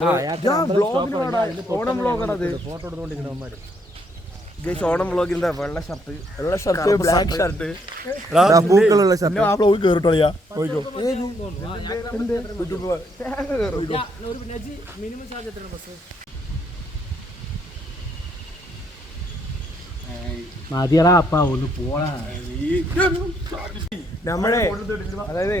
ഓണം വ്ലോഗാണത്. ഓണം വ്ലോഗിന്റെ വെള്ള shirt black shirt പൂക്കളുള്ള shirt ആ vlog കേറിട്ടോളിയാ പോയിക്കോ. മതിയടാ അപ്പ ഒന്ന് പോടാ. നമ്മളെ അതായത്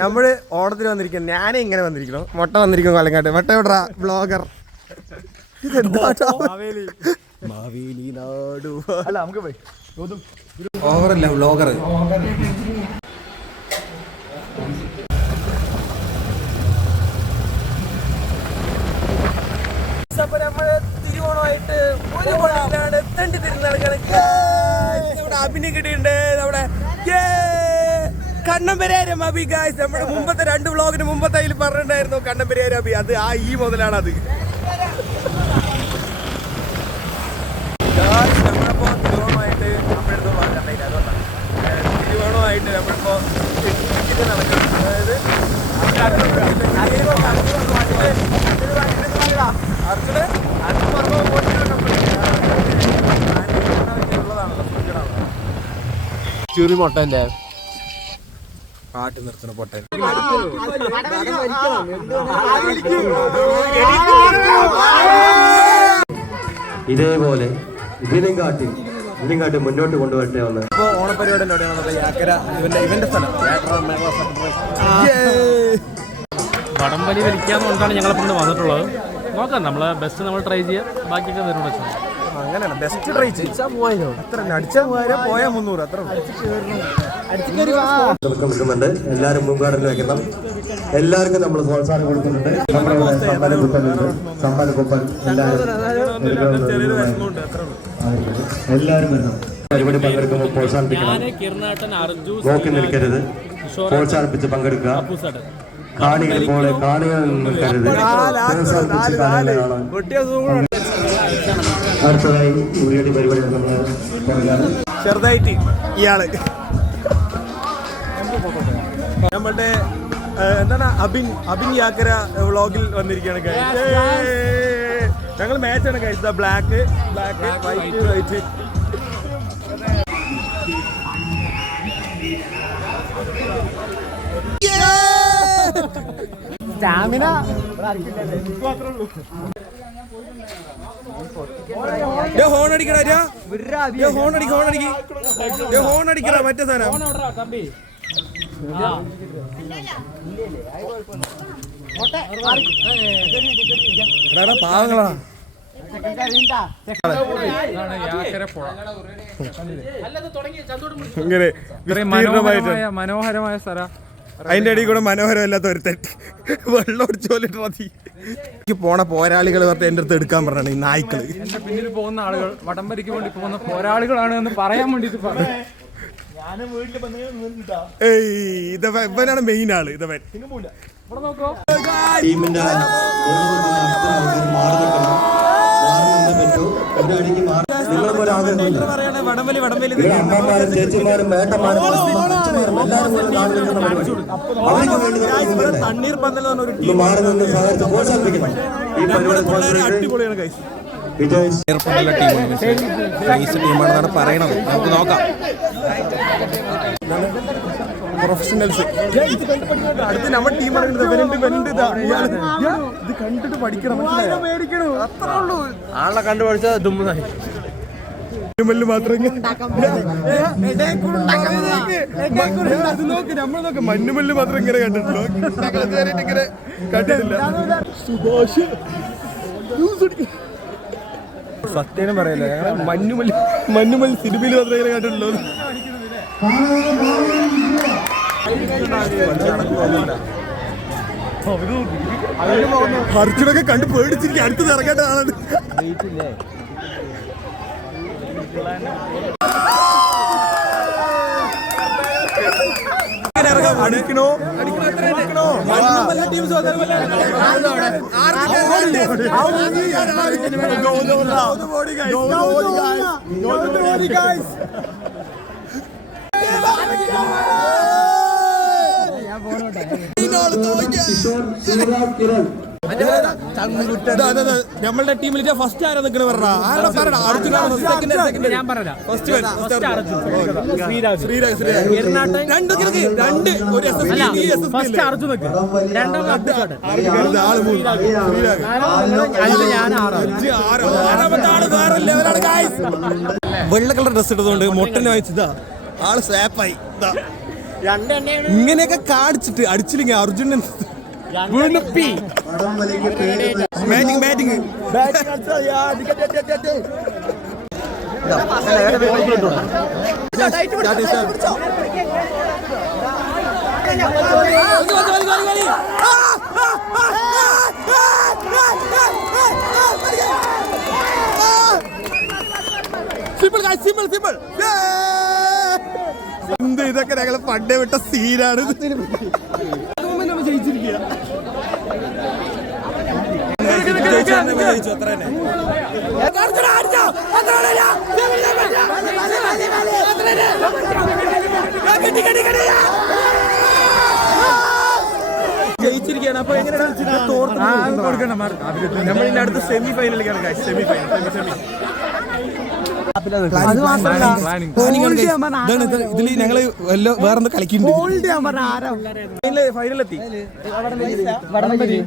നമ്മള് ഓണത്തിന് വന്നിരിക്കണം. ഞാനേ ഇങ്ങനെ വന്നിരിക്കണം. മുട്ട വന്നിരിക്കുന്നു കൊല്ലങ്ങാട്ട്. മുട്ട വിടറാ വ്ളോഗർ. മാവേലി നാടു അല്ല നമുക്ക് പോയി ഓവറല്ല വ്ളോഗർ. അപ്പൊ നമ്മള് തിരുവോണമായിട്ട് ഒരു കൊള്ളാണ് തെണ്ടി തിരുന്നടക്കാണ്. നമ്മുടെ അഭിനയം കിട്ടിയിട്ടുണ്ട്. നമ്മുടെ കണ്ണമ്പരാരം അഭി ഗായ്സ്. നമ്മുടെ മുമ്പത്തെ 2 വ്ളോഗിന് മുമ്പത്തെ അതിൽ പറഞ്ഞിട്ടുണ്ടായിരുന്നു കണ്ണമ്പരാരം അഭി. അത് ആ ഈ മുതലാണ് അത്. നമ്മളിപ്പോ തിരുവോണമായിട്ട് നമ്മുടെ അതുകൊണ്ടാണ് തിരുവോണമായിട്ട് നമ്മളിപ്പോ നടക്കണം. അതായത് ചുരി പൊട്ടന്റെ പാട്ട് നിർത്തുന്ന പൊട്ടൻ. ഇതേപോലെ ഇതിനും കാട്ടി മുന്നോട്ട് കൊണ്ടുവരട്ടെ വന്ന്. ഇപ്പൊ ഓണപരിപാടി യാക്കര ഇവന്റെ സ്ഥലം വടംവലി വലിക്കാന്നുകൊണ്ടാണ് ഞങ്ങളിപ്പോൾ വന്നിട്ടുള്ളത്. നോക്കാം, നമ്മളെ ബെസ്റ്റ് നമ്മൾ ട്രൈ ചെയ്യാം. ബാക്കിയൊക്കെ വരുന്നുണ്ട്. അങ്ങനെയാണ് ബെസ്റ്റ് ട്രൈ ചെയ്യാൻ പോയാലോ. അത്ര അടിച്ചാൽ പോയാൽ 300 അത്ര നിൽക്കുന്നുണ്ട്. എല്ലാവരും മുൻഗണന വെക്കണം. എല്ലാവർക്കും നമ്മൾ പ്രോത്സാഹനം കൊടുക്കുന്നുണ്ട്. സമ്മാന കൂപ്പൻ എല്ലാവരും വരണം. പരിപാടി പങ്കെടുക്കുമ്പോൾ പ്രോത്സാഹിപ്പിക്കണം. നോക്കി നിൽക്കരുത്. പ്രോത്സാഹിപ്പിച്ച് പങ്കെടുക്കുക. കാണികൾ പോലെ കാണികൾ നിൽക്കരുത്. പ്രോത്സാഹിപ്പിച്ച് കാണികളെ കാണാൻ. അടുത്തതായി ഉരിയടി പരിപാടി ചെറുതായിട്ട് ഇയാള് നമ്മളുടെ എന്താണ് അബിൻ യാക്കര വ്ളോഗിൽ വന്നിരിക്കുകയാണ്. ഞങ്ങൾ മാച്ചാണ് കഴിച്ചത്. ബ്ലാക്ക് വൈറ്റ് സ്റ്റാമിന ഹോൺ അടിക്കടാ. ഹോൺ അടിക്കടാ മറ്റേ സാധനം. പാവങ്ങളാ. മനോഹരമായ സ്ഥലം. അതിന്റെ ഇടയിൽ കൂടെ മനോഹരമല്ലാത്ത ഒരു തെറ്റ് വെള്ളം ഒടിച്ചു പോലിട്ട് മതി. പോണ പോരാളികൾ എന്റെ അടുത്ത് എടുക്കാൻ പറഞ്ഞാണ് ഈ നായ്ക്കള്. എന്റെ പിന്നിൽ പോകുന്ന ആളുകൾ വടംവലിക്ക് വേണ്ടി പോകുന്ന പോരാളികളാണ് എന്ന് പറയാൻ വേണ്ടിട്ട് പറഞ്ഞു. ഇവനാണ് മെയിൻ ആള്. ഇതവൻ ടീമിന്റെ അമ്മമാരും ചേച്ചിമാരും വേട്ടമാരും തണ്ണീർ പന്തൽ മാറി നിന്ന് സഹായിച്ച് പ്രോത്സാഹിപ്പിക്കണം. ഈ പരിപാടി അടിപൊളിയാണ് ഗൈസ്. ടീമാണെന്നാണ് പറയണത്. നമുക്ക് നോക്കാം. പ്രൊഫഷണൽസ് അടുത്ത് നമ്മുടെ ടീമാണ്. ഇത് കണ്ടിട്ട് പഠിക്കണം. അത്രേ ഉള്ളൂ. ആളെ കണ്ടു പഠിച്ചാൽ ദുമ്മുന്നായി മാത്രം. മഞ്ഞുമല്ല് മാത്രം ഇങ്ങനെ കണ്ടിട്ടുള്ളൂ. ഇങ്ങനെ കണ്ടിട്ടില്ല. സുഭാഷ് സത്യം പറയല്ല. ഞങ്ങളെ മഞ്ഞുമല്ല് സിനിമയിൽ മാത്രമേ ഇങ്ങനെ കണ്ടിട്ടുള്ളൂ. ഹർജുനൊക്കെ കണ്ട് പേടിച്ചിരിക്കും. അടുത്തത് ഇറങ്ങേണ്ട ആളാണ്. അടിക്കണോ നമ്മളുടെ ടീമിൽ ഫസ്റ്റ് ആരാ നിൽക്കണ പറഞ്ഞ ഞാൻ പറഞ്ഞ ഫസ്റ്റ് അർജുൻ വെള്ള കളർ ഡ്രസ് ഇട്ടതുകൊണ്ട് മൊട്ടനെ വായിച്ചതാ ആള് സ്വാപ്പായി. ഇങ്ങനെയൊക്കെ കാണിച്ചിട്ട് അടിച്ചില്ലെങ്കിൽ അർജുനൻ എന്ത് ഇതൊക്കെ ഞങ്ങള് പണ്ടേ വിട്ട സീനാണ്. നമ്മൾ ജയിച്ചിരിക്കുക. ജയിച്ചിരിക്കുകയാണ്. അപ്പൊ എങ്ങനെയാണ് നമ്മളിന്റെ അടുത്ത് സെമി ഫൈനലിലേക്കാണ്. സെമി ഫൈനൽ ഇതില് ഞങ്ങള് വേറെന്ത് കളിക്കുന്നുണ്ട്. ഫൈനലെത്തി വടംവലി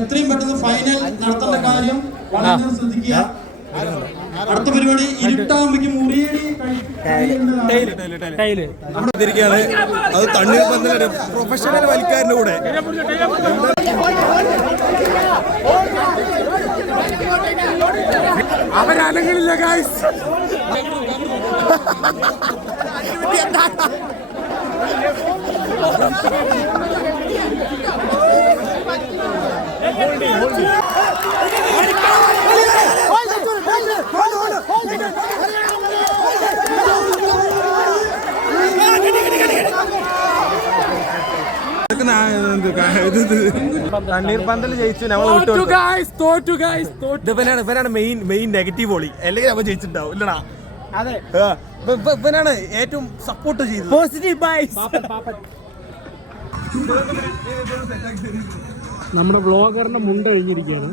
എത്രയും പെട്ടെന്ന് ഫൈനൽ നടത്തേണ്ട കാര്യം വളരെ ശ്രദ്ധിക്കുക. അടുത്ത പരിപാടി ഇരുട്ടാകുമ്പോഴേക്ക് മുറിയേടി അത് തണ്ണീർ പന്തലൊരു പ്രൊഫഷണൽ വലിക്കാരന്റെ കൂടെ അവരനങ്ങളില്ല ഗായ്സ്. തണ്ണീർ പന്തൽ ജയിച്ചു. ഇവനാണ് മെയിൻ നെഗറ്റീവ് ഓളി. അല്ലെങ്കിൽ അവൻ ജയിച്ചിട്ടുണ്ടാവും ഇല്ലടാ. ഇവനാണ് ഏറ്റവും സപ്പോർട്ട് ചെയ്തത്. പോസിറ്റീവ് ബൈസ്. നമ്മുടെ വ്ളോഗറിന്റെ മുണ്ട കഴിഞ്ഞിരിക്കുകയാണ്.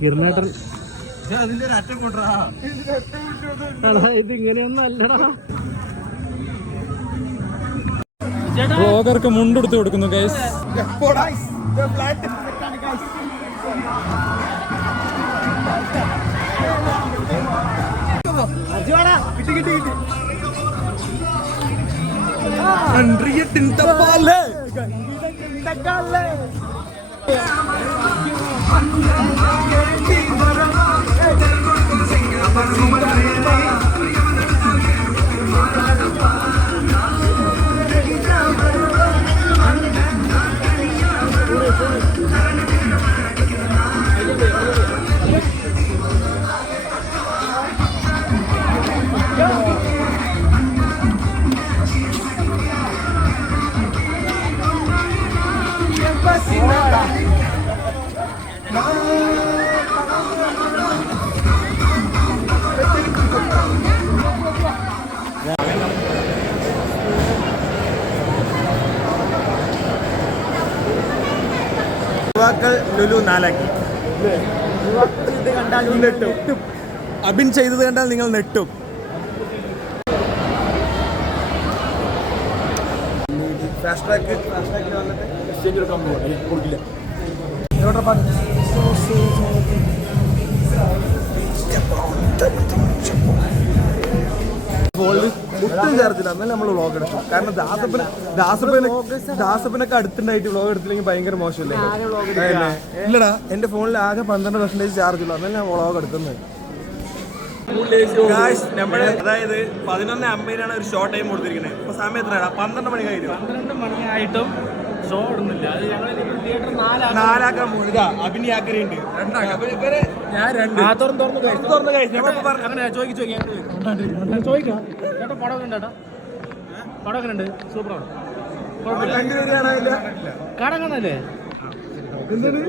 കിരണേട്ടൻ ഇത് ഇങ്ങനെയൊന്നും അല്ലടാ. വ്ളോഗർക്ക് മുണ്ടെടുത്ത് കൊടുക്കുന്നു ഗൈസ്. യുവാക്കൾ ലുലു നാലാക്കി. നെട്ടും. അബിൻ ചെയ്തത് കണ്ടാൽ നിങ്ങൾ നെട്ടും. ഫാസ്റ്റ് ട്രാക്ക് വന്നിട്ട് എക്സ്ചേഞ്ച് എടുക്കാൻ കൊടുക്കില്ല. ഒട്ടും ചേർത്തില്ല. എന്നാലും നമ്മൾ വ്ളോഗ് എടുത്തു. കാരണം ദാസപ്പനൊക്കെ അടുത്തുണ്ടായിട്ട് വ്ളോഗ് എടുത്തില്ലെങ്കിൽ ഭയങ്കര മോശമല്ലേ? ഇല്ലടാ, എന്റെ ഫോണിൽ ആകെ 12% ചാർജ് ഉള്ളൂ. എന്നാലും ഞാൻ വ്ളോഗ് എടുക്കുന്നത്. നമ്മള് അതായത് 11:50 ഒരു ഷോ ടൈം കൊടുത്തിരിക്കുന്നത്. ഇപ്പൊ സമയം എത്രയാണ്? 12 മണി കഴിഞ്ഞു. 12 മണിയായിട്ടും ഷോ ഇടുന്നില്ല. നാലാക്കാൻ അഭിനയാക്കരുണ്ട്. സൂപ്പറാണ്. കടങ്ങനല്ലേ എന്താണ്